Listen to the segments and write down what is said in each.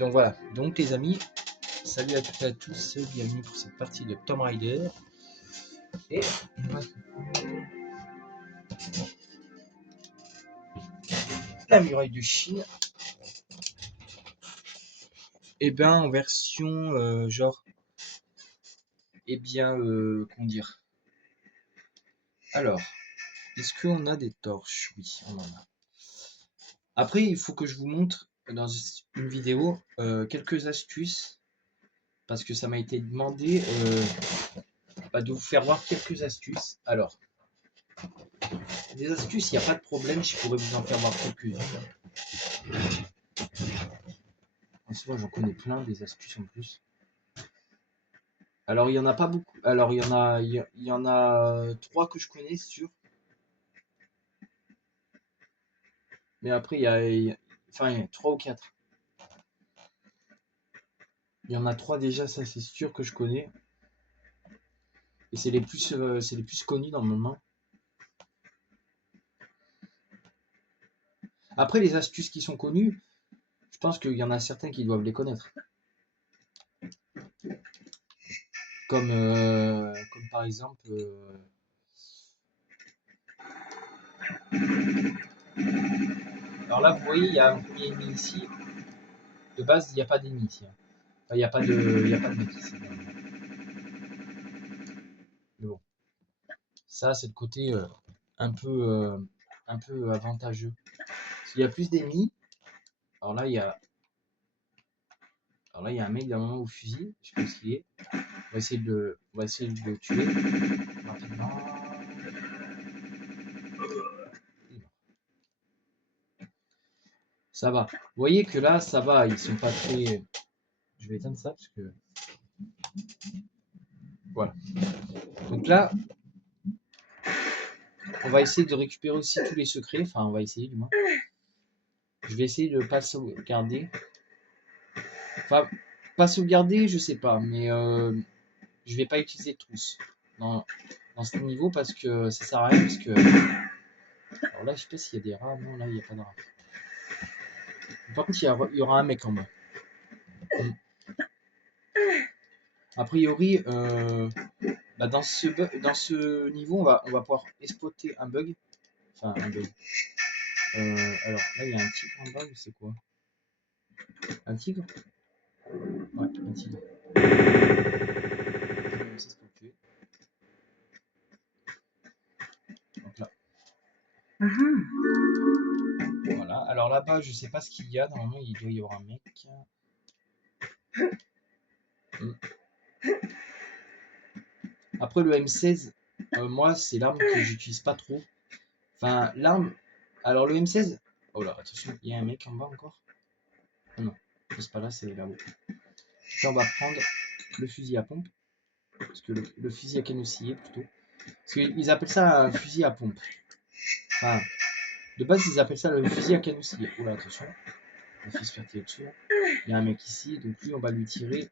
Donc voilà, donc les amis, salut à toutes et à tous, bienvenue pour cette partie de Tomb Raider. Et la muraille de Chine, et ben en version genre, comment dire. Alors, est-ce qu'on a des torches? Oui, on en a. Après, il faut que je vous montre dans une vidéo quelques astuces, parce que ça m'a été demandé de vous faire voir quelques astuces. Alors, des astuces, il n'y a pas de problème, je pourrais vous en faire voir quelques-unes. En soi, j'en connais plein des astuces en plus. Alors, il y en a pas beaucoup. Alors, il y en a 3 que je connais, c'est sûr. Mais après, enfin, il y a 3 ou 4. Il y en a 3 déjà, ça c'est sûr que je connais. Et c'est les plus connus normalement. Après, les astuces qui sont connues, je pense qu'il y en a certains qui doivent les connaître. Comme par exemple... Alors là, vous voyez, il y a un premier ennemi ici. De base, il n'y a pas d'ennemi ici. Enfin, il n'y a pas de mec ici. Mais bon. Ça, c'est le côté un peu avantageux. Parce qu'il y a plus d'ennemis. Alors là, il y a un mec d'un moment au fusil. Je sais pas ce qu'il est. On va essayer de le tuer rapidement. Ça va. Vous voyez que là, ça va. Ils sont pas très... Je vais éteindre ça parce que... Voilà. Donc là, on va essayer de récupérer aussi tous les secrets. Enfin, on va essayer du moins. Je vais essayer de ne pas sauvegarder. Enfin, pas sauvegarder, je sais pas. Mais je vais pas utiliser tous dans ce niveau parce que ça sert à rien. Parce que... Alors là, je sais pas s'il y a des rats. Non, là, il n'y a pas de rats. Par contre, il y aura un mec en bas. A priori, dans ce niveau, on va pouvoir exploiter un bug. Enfin, un bug. Alors, là, il y a un tigre en bas, ou c'est quoi? Un tigre? Ouais, un tigre. C'est ce qu'on fait. Donc là. Voilà. Alors là-bas, je sais pas ce qu'il y a. Normalement, il doit y avoir un mec. Après, le M16, moi, c'est l'arme que j'utilise pas trop. Enfin, l'arme... Alors, le M16... Oh là, attention, il y a un mec en bas encore. Oh non, c'est pas là, c'est là-haut. Là, on va prendre le fusil à pompe. Parce que le fusil à canousier, plutôt. Parce qu'ils appellent ça un fusil à pompe. Enfin, de base, ils appellent ça le fusil à canousier. Oula, attention. On va se faire tirer dessus. Il y a un mec ici, donc lui, on va lui tirer.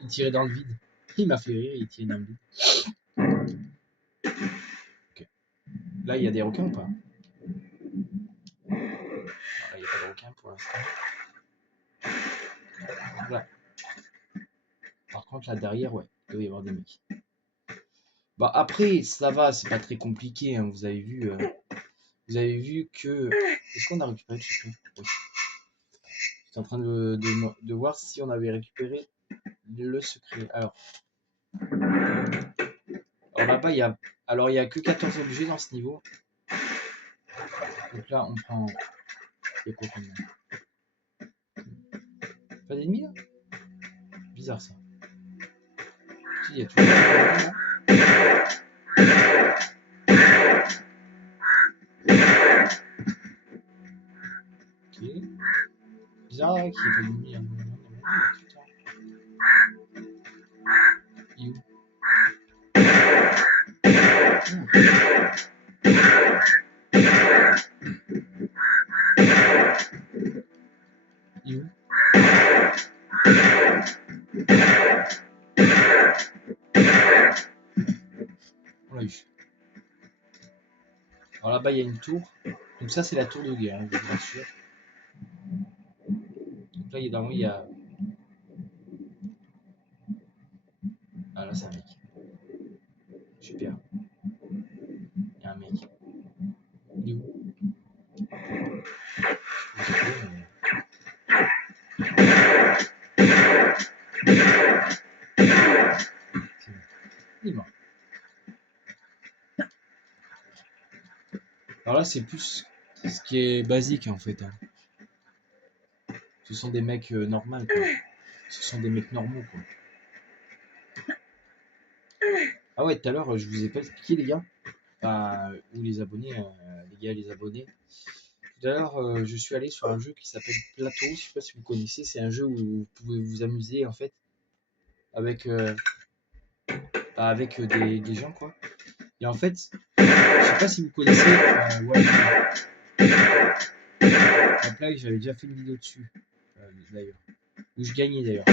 Il tirait dans le vide. Il m'a fait rire, il tirait dans le vide. Okay. Là, il y a des requins ou pas? Là, il n'y a pas de requins pour l'instant. Voilà. Par contre, là derrière, ouais, il doit y avoir des mecs. Bah après, ça va, c'est pas très compliqué. Hein, vous avez vu que... Est-ce qu'on a récupéré le secret? Oui. J'étais en train de voir si on avait récupéré le secret. Alors là-bas, il y a que 14 objets dans ce niveau. Donc là, on prend... Il y a quoi comme nom? Pas d'ennemis là? Bizarre ça. Si, il y a tout. Ok. Bizarre qu'il n'y ait pas d'ennemis. Il est où? Il est où? On l'a eu. Alors là-bas, il y a une tour. Donc ça, c'est la tour de guerre, hein, je vous rassure. Donc là, il y a... Ah là, c'est un mec. Super. Il y a un mec. Il est où? Je sais pas, mais... Il est mort. Alors là, c'est plus ce qui est basique, en fait. Hein. Ce sont des mecs normaux, quoi. Ce sont des mecs normaux, quoi. Ah ouais, tout à l'heure, je vous ai pas expliqué, les gars. Enfin, ou les abonnés, les gars, les abonnés. Tout à l'heure, je suis allé sur un jeu qui s'appelle Plateau. Je sais pas si vous connaissez. C'est un jeu où vous pouvez vous amuser, en fait, avec, avec des gens, quoi. Et en fait, je sais pas si vous connaissez donc là, j'avais déjà fait une vidéo dessus, d'ailleurs, où je gagnais d'ailleurs.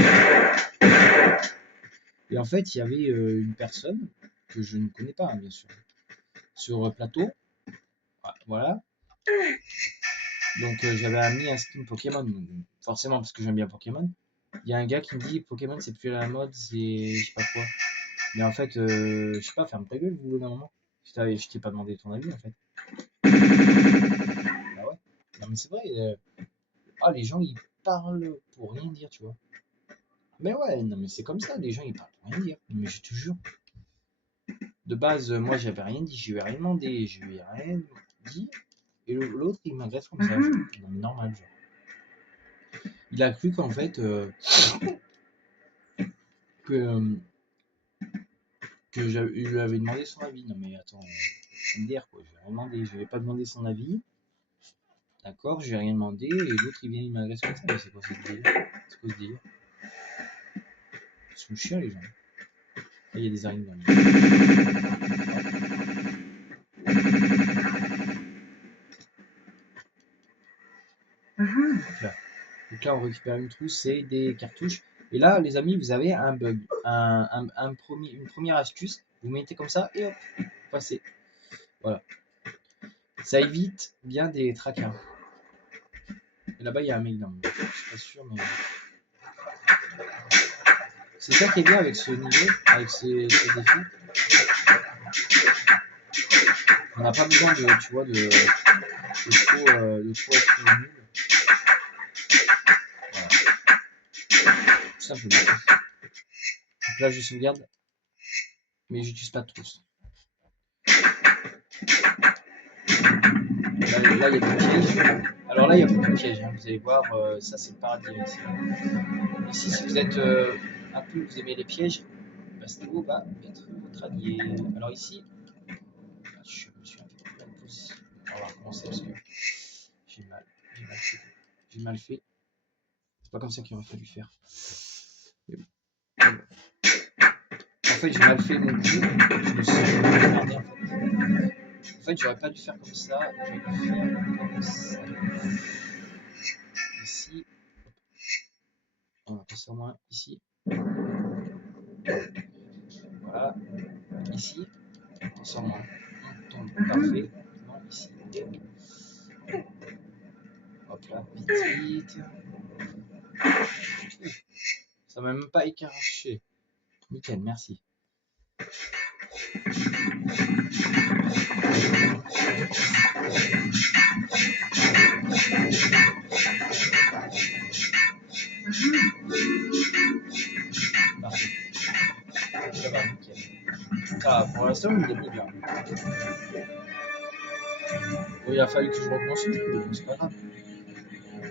Et en fait, il y avait une personne que je ne connais pas, hein, bien sûr, sur Plateau. Voilà. Donc j'avais mis un skin Pokémon, forcément parce que j'aime bien Pokémon. Il y a un gars qui me dit Pokémon c'est plus à la mode, c'est je sais pas quoi. Mais en fait, je sais pas, ferme ta gueule, vous, d'un moment. Je t'ai pas demandé ton avis en fait. Bah ouais. Non mais c'est vrai, ah, les gens ils parlent pour rien dire, tu vois. Mais ouais, non mais c'est comme ça, les gens ils parlent pour rien dire. Mais je te jure. De base, moi j'avais rien dit, je lui ai rien demandé, je lui ai rien dit. Et l'autre il m'agresse comme ça, genre. Non, mais normal, genre. Il a cru qu'en fait, que, que je lui avais demandé son avis. Non mais attends, c'est une guerre quoi, je lui ai rien demandé, je lui ai pas demandé son avis. D'accord, je lui ai rien demandé, et l'autre il vient, il m'agresse comme ça, mais c'est quoi ce délire? C'est quoi ce délire? Ils sont chiants les gens. Là, il y a des araignées dans le... Donc là, on récupère une trousse et des cartouches. Et là, les amis, vous avez un bug, une première astuce. Vous mettez comme ça et hop, vous passez. Voilà. Ça évite bien des traqueurs. Et là-bas, il y a un mec dans le... Je suis pas sûr, mais... C'est ça qui est bien avec ce niveau, avec ces défis. On n'a pas besoin de, tu vois, de trop être nul. Voilà. Tout simplement. Donc là, je sauvegarde, mais j'utilise pas de trousse. Là, il y a des pièges. Alors là, il y a beaucoup de pièges. Hein. Vous allez voir, ça, c'est le paradis. Ici, ici si vous êtes un peu, vous aimez les pièges, bah, ce niveau va être votre allié. Alors ici, je me suis un peu plein de position. On va recommencer parce que j'ai mal fait. J'ai mal fait. C'est pas comme ça qu'il aurait fallu faire. En fait, j'ai mal fait mon coup. Je me suis regardé en fait. En fait, j'aurais pas dû faire comme ça. J'aurais dû faire comme ça. Ici. On va passer au moins ici. Voilà. Ici. Attention, moins. On tombe parfait. Non, ici. Hop là, vite, vite. Ça m'a même pas écarché. Nickel, merci. Parfait. Ça va, nickel. Ça, pour l'instant, il est bien. Bon, il a fallu que je recommence une coup, mais c'est pas grave.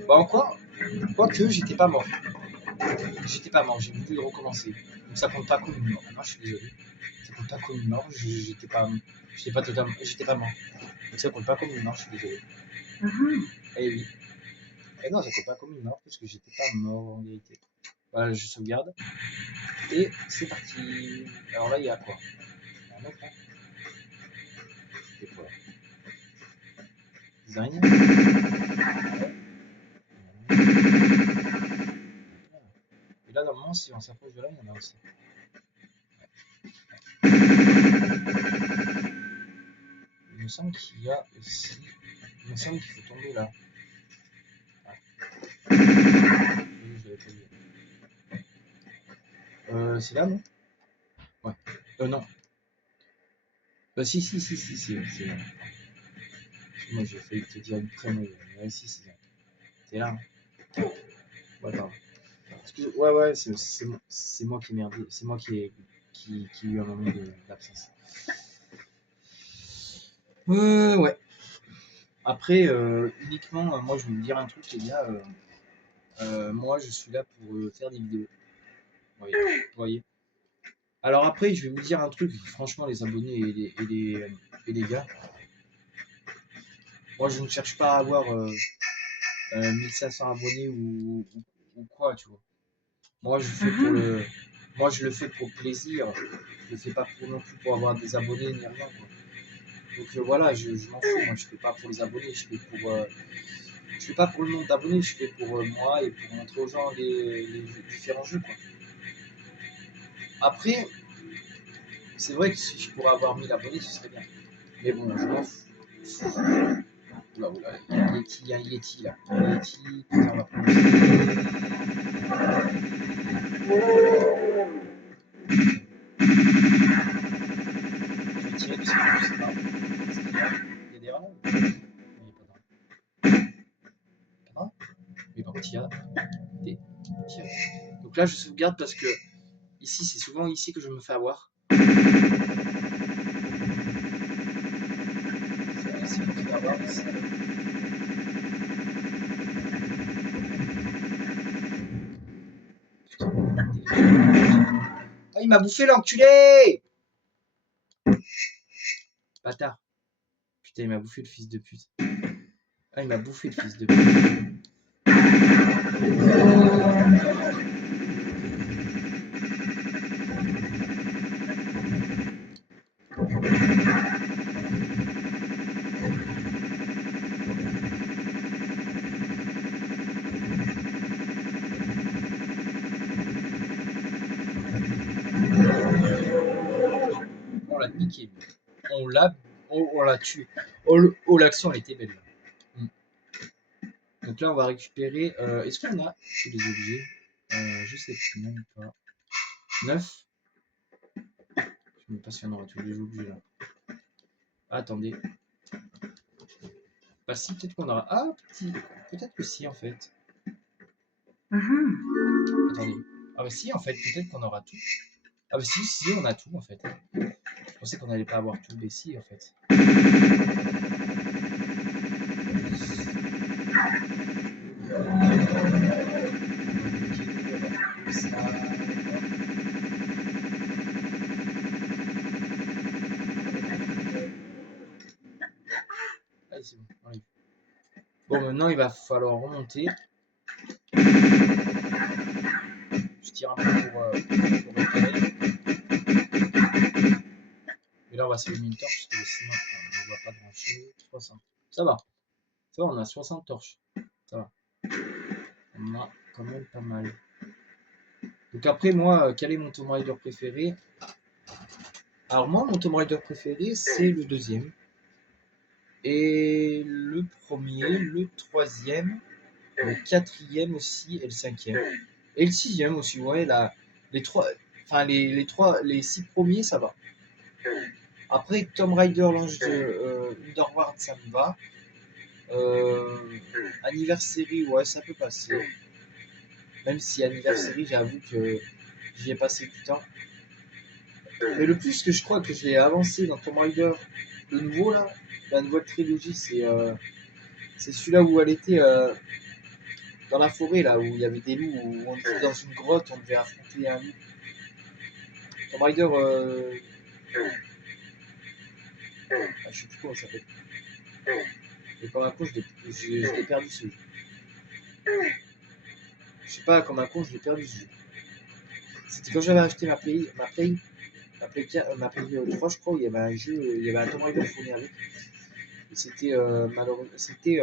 Bah encore, quoique j'étais pas mort. J'étais pas mort, j'ai voulu recommencer. Donc ça compte pas comme une mort. Non, je suis désolé. Ça compte pas comme une mort, j'étais pas totalement, j'étais pas mort. Donc ça compte pas comme une mort, je suis désolé. Eh oui. Eh non, ça compte pas comme une mort parce que j'étais pas mort en vérité. Voilà, je sauvegarde. Et c'est parti. Alors là, il y a quoi? Il y a un autre, hein. C'est quoi? Des araignées? Et là, normalement, si on s'approche de là, il y en a aussi. me semble qu'il y a aussi. Il me semble qu'il faut tomber là. Oui, je l'avais pas vu. C'est là, non? Ouais. Non. Si, c'est là. Moi, j'ai failli te dire une connerie. Ouais, si, c'est là. C'est là. Hein. Ouais, pardon. Ouais, c'est moi qui ai merdé. C'est moi qui ai eu un moment d'absence. Ouais. Après, uniquement, moi, je vais vous dire un truc, les gars. Moi, je suis là pour faire des vidéos. Vous voyez. Alors après, je vais vous dire un truc. Franchement, les abonnés et les gars, moi, je ne cherche pas à avoir 1500 abonnés ou quoi, tu vois. Moi, je le fais pour le plaisir. Je le fais pas non plus pour avoir des abonnés ni rien, quoi. Donc voilà, je m'en fous. Moi, je fais pas pour les abonnés. Je fais pas pour le nombre d'abonnés. Je fais pour moi et pour montrer aux gens les différents jeux, quoi. Après, c'est vrai que si je pourrais avoir 1000 abonnés, ce serait bien. Mais bon, je m'en fous. Oula, il y a un Yeti là. Un Yeti, putain, on va prendre. Je vais tirer parce que je sais pas. Il y a des rats là? Il n'y a pas de rats. Pas de rats? Mais par contre, il y a des tirs. Donc là, je sauvegarde parce que ici, c'est souvent ici que je me fais avoir. C'est me fait avoir ici. Ah, il m'a bouffé l'enculé! Bâtard. Putain, il m'a bouffé le fils de pute. Ah, il m'a bouffé le fils de pute. On l'a niqué. On l'a tué. Oh, l'action, elle était belle. Là. Donc là, on va récupérer. Est-ce qu'on a tous les objets? Je sais même pas. 9. Je ne sais pas si on aura tous les objets là. Attendez. Bah si, peut-être qu'on aura. Ah, petit. Peut-être que si, en fait. Attendez. Ah bah si, en fait, peut-être qu'on aura tout. Ah bah si, on a tout, en fait. Je pensais qu'on allait pas avoir tout, mais si, en fait. Allez, c'est bon, on arrive. Bon, maintenant, il va falloir remonter. Je tire un peu pour repérer. Mais là, on va s'allumer une torche parce que sinon, on ne voit pas grand-chose. 60. Ça va. Ça va, on a 60 torches. Ça va. On a quand même pas mal. Donc après, moi, quel est mon Tomb Raider préféré? Alors moi, mon Tomb Raider préféré, c'est le deuxième. Et le premier, le troisième, le quatrième aussi, et le cinquième. Et le sixième aussi, ouais, là. Les trois, enfin les 6 premiers, ça va. Après, Tomb Raider, l'ange de Underworld, ça me va. Anniversary, ouais, ça peut passer. Même si Anniversary, j'avoue que j'y ai passé du temps. Mais le plus que je crois que j'ai avancé dans Tomb Raider, le nouveau là, la nouvelle trilogie, c'est celui-là où elle était dans la forêt là, où il y avait des loups, où on était dans une grotte, on devait affronter un loup. Tomb Raider, je sais plus comment ça s'appelle. Et comme un con, je l'ai perdu ce jeu. Je sais pas, comme un con, je l'ai perdu ce jeu. C'était quand j'avais acheté ma Play 3, je crois, où il y avait un jeu, il y avait un Tomb Raider fourni avec. C'était malheureusement, c'était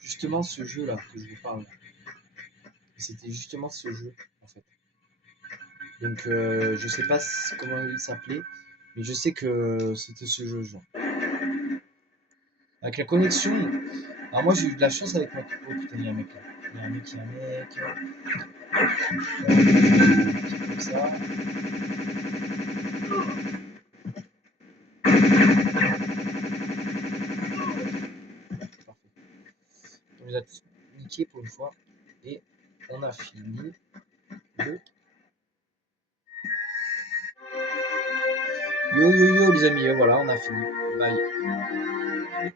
justement ce jeu-là que je vous parle. C'était justement ce jeu, en fait. Donc, je sais pas comment il s'appelait, mais je sais que c'était ce jeu, genre. Avec la connexion. Alors moi j'ai eu de la chance avec ma. Oh putain, il y a un mec là. Il y a un mec, il y a un mec. Comme ça. Parfait. On les a tous niqués pour une fois. Et on a fini le. Yo yo yo les amis, voilà, on a fini. Bye.